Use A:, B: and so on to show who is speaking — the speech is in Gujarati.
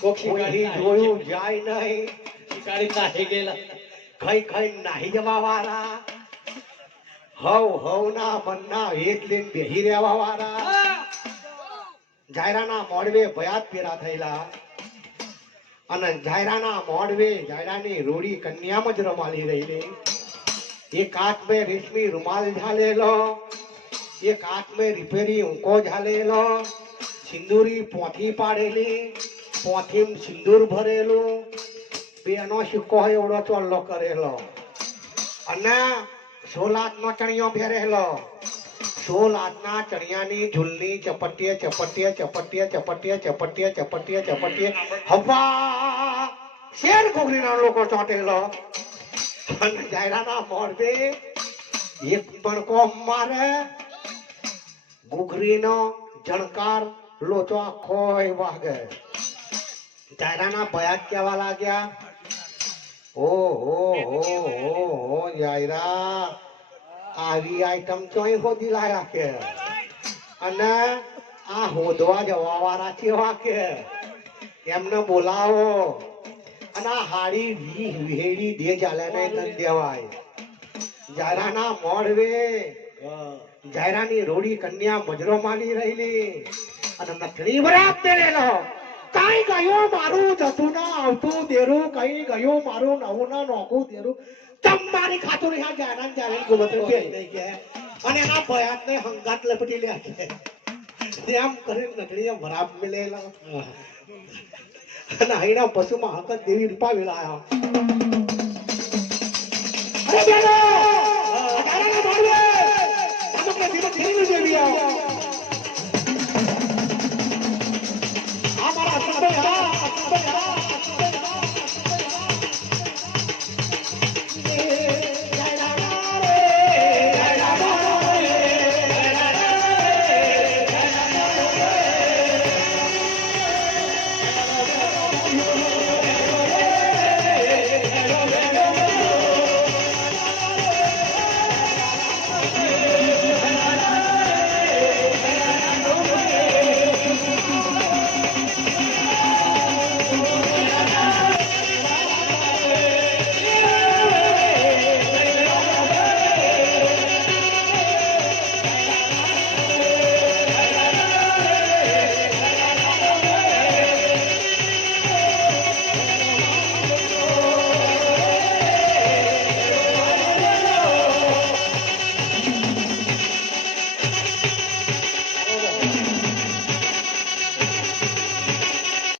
A: કોક્ષી
B: કોઈ જોયું જાય નહીં.
A: શિકારી નાહી ગયેલા.
B: ખાઈ ખાઈ નાહી જવા વાળા. હવ હવ ના મનના એક લઈને બેહી રહેવા વાળા. જાયરાના મોડવે ભયાત પેરા થયેલા. અને જાયરાના મોડવે જાયરાની રોડી કન્યામાં જ રમાલી રહેલી. એક હાથ મેં રેશમી રૂમાલ ઝાલેલો. એક હાથ મેં રિપેરી ઊંકો ઝાલેલો. સિંદૂરી પોથી પાડેલી, પોથીમાં સિંદૂર ભરેલું. બેનો સિક્કો હોય એવડો ચોલ્લો કરેલો. અને સોલાતનો ચણિયો પહેરેલો હાથના ચણિયાની ઝૂલની ચપટીએ ચપટીએ ચપટીએ ચપટીએ ચપટીએ ચપટીએ ચપટીએ. હવા! શેર ઘૂઘરીના લોકો ચોંટેલો. અને જાયરાના મોરબે એક પણ કોમ મારે. ઘૂઘરીનો જણકાર લોચો આખો વાગે જાયરાના ભયાત કેવા લાગ્યા. ઓ હો હો હો હો જાયરા આવી આઈટમ ચોય હોદી લાયા કે. અને આ હોદવા જવા વાળા કેવા કે. એમને બોલાવો. અને આ હાડી વી વેડી દે ચાલે નહીં દેવાય જાયરાના મોઢવે જાયરાની રોડી કન્યા મજરો માલી રહેલી. અને નથણી બરાબ દેરેલો કઈ ગયું મારું જતું ના, આવતું દેરું કઈ ગયું મારું નવું ના, નોખું દેરું તમ ખાતું નહીં આ જાયરા ગોબત્ર કે અને એના ભયાત ને હંગાત લપટી લે એમ કરીને નથણી બરાબ મિલેલો. અને અહીંના પશુમાં હકત દેવી રૂપાવેલા આવ્યા અરે બેનો! Thank you.